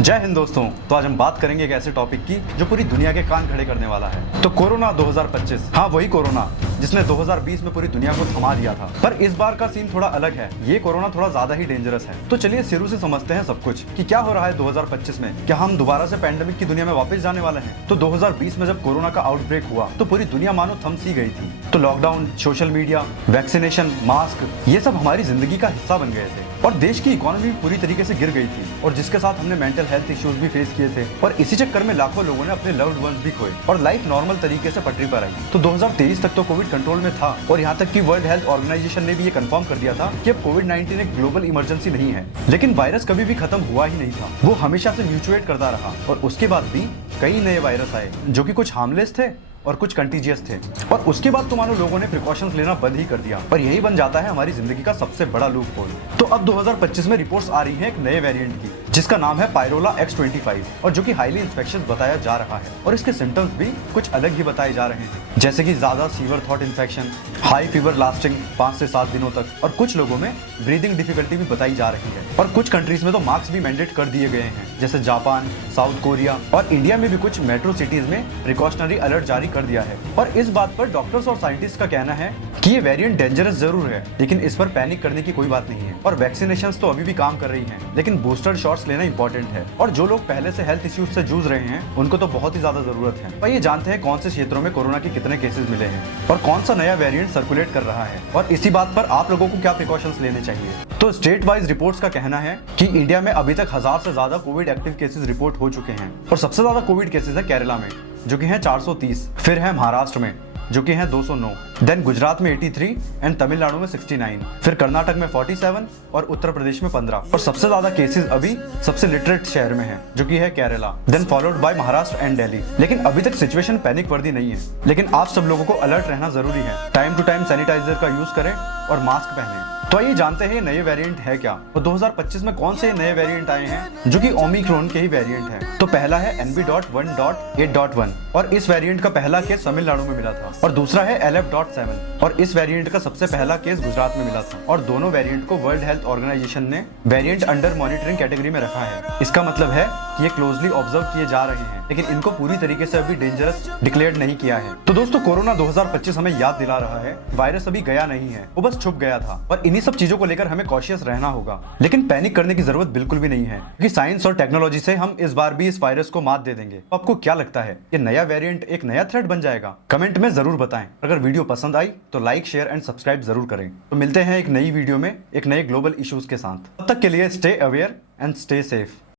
जय हिंद दोस्तों। तो आज हम बात करेंगे एक ऐसे टॉपिक की जो पूरी दुनिया के कान खड़े करने वाला है। तो कोरोना 2025, हाँ वही कोरोना जिसने 2020 में पूरी दुनिया को थमा दिया था। पर इस बार का सीन थोड़ा अलग है। ये कोरोना थोड़ा ज्यादा ही डेंजरस है। तो चलिए शुरू से समझते हैं सब कुछ कि क्या हो रहा है 2025 में। क्या हम दोबारा से पैंडेमिक की दुनिया में वापस जाने वाले हैं? तो 2020 में जब कोरोना का आउटब्रेक हुआ तो पूरी दुनिया मानो थम सी गई थी। तो lockdown, social media, vaccination, mask, ये सब हमारी जिंदगी का हिस्सा बन गए थे और देश की इकोनॉमी पूरी तरीके से गिर गई थी और जिसके साथ हमने मेंटल हेल्थ इश्यूज भी फेस किए थे और इसी चक्कर में लाखों लोगों ने अपने लव्ड वंस भी खोए और लाइफ नॉर्मल तरीके से पटरी पर आई। तो 2023 तक तो कोविड कंट्रोल में था और यहाँ तक कि वर्ल्ड हेल्थ ऑर्गेनाइजेशन ने भी ये कंफर्म कर दिया था कि अब कोविड-19 एक ग्लोबल इमरजेंसी नहीं है। लेकिन वायरस कभी भी खत्म हुआ ही नहीं था, वो हमेशा से म्यूचुएट करता रहा और उसके बाद भी कई नए वायरस आए जो कि कुछ हार्मलेस थे और कुछ कंटीजियस थे और उसके बाद तो मानो लोगों ने प्रिकॉशंस लेना बंद ही कर दिया और यही बन जाता है हमारी जिंदगी का सबसे बड़ा लूप होल। तो अब 2025 में रिपोर्ट्स आ रही हैं एक नए वेरिएंट की जिसका नाम है पायरोला X25 और जो कि हाईली इन्फेक्शियस बताया जा रहा है और इसके सिम्टम्स भी कुछ अलग ही बताए जा रहे हैं, जैसे कि ज्यादा sewer throat infection, high fever lasting 5 से 7 दिनों तक और कुछ लोगों में ब्रीदिंग डिफिकल्टी भी बताई जा रही है और कुछ कंट्रीज में तो मास्क भी मैंडेट कर दिए गए हैं, जैसे जापान, साउथ कोरिया और इंडिया में भी कुछ मेट्रो सिटीज में प्रिकॉशनरी अलर्ट जारी कर दिया है। और इस बात पर डॉक्टर्स और साइंटिस्ट का कहना है कि ये वेरिएंट डेंजरस जरूर है लेकिन इस पर पैनिक करने की कोई बात नहीं है और वैक्सीनेशंस तो अभी भी काम कर रही हैं, लेकिन बूस्टर शॉट्स लेना इंपॉर्टेंट है और जो लोग पहले से हेल्थ इश्यूज से जूझ रहे हैं उनको तो बहुत ही ज्यादा जरूरत है। और ये जानते हैं कौन से क्षेत्रों में कोरोना के कितने केसेस मिले हैं और कौन सा नया वेरिएंट सर्कुलेट कर रहा है और इसी बात पर आप लोगों को क्या प्रिकॉशंस लेने चाहिए। तो स्टेट वाइज रिपोर्ट्स का कहना है कि इंडिया में अभी तक 1000 से ज्यादा कोविड एक्टिव केसेस रिपोर्ट हो चुके हैं और सबसे ज्यादा कोविड केसेस है केरला में जो कि है 430, फिर है महाराष्ट्र में जो कि है 209, देन गुजरात में 83 एंड तमिलनाडु में 69, फिर कर्नाटक में 47 और उत्तर प्रदेश में 15 और सबसे ज्यादा केसेस अभी सबसे लिटरेट शहर में है जो कि है Kerala, then followed by Maharashtra and Delhi. लेकिन अभी तक सिचुएशन पैनिक वर्दी नहीं है, लेकिन आप सब लोगों को अलर्ट रहना जरूरी है। टाइम टू टाइम सैनिटाइजर का यूज करें और मास्क पहने। तो आइए जानते हैं नए वेरिएंट है क्या और 2025 में कौन से नए वेरिएंट आए हैं जो कि ओमिक्रॉन के ही वेरिएंट है। तो पहला है NB.1.8.1 और इस वेरिएंट का पहला केस तमिलनाडु में मिला था और दूसरा है LF.7 और इस वेरिएंट का सबसे पहला केस गुजरात में मिला था और दोनों वेरिएंट को वर्ल्ड हेल्थ ऑर्गेनाइजेशन ने वेरिएंट अंडर मॉनिटरिंग कैटेगरी में रखा है। इसका मतलब है कि ये क्लोजली ऑब्जर्व किए जा रहे हैं लेकिन इनको पूरी तरीके से अभी डेंजरस डिक्लेयर नहीं किया है। तो दोस्तों कोरोना 2025 हमें याद दिला रहा है वायरस अभी गया नहीं है, वो बस छुप गया था और इन्हीं सब चीजों को लेकर हमें कॉशियस रहना होगा। लेकिन पैनिक करने की जरूरत बिल्कुल भी नहीं है क्योंकि साइंस और टेक्नोलॉजी से हम इस बार भी इस वायरस को मात दे देंगे। तो आपको क्या लगता है ये नया वेरिएंट एक नया थ्रेट बन जाएगा? कमेंट में जरूर बताएं। अगर वीडियो पसंद आई तो लाइक, शेयर एंड सब्सक्राइब जरूर करें। तो मिलते हैं एक नई वीडियो में एक नए ग्लोबल इश्यूज के साथ। तब तक के लिए stay aware and stay safe.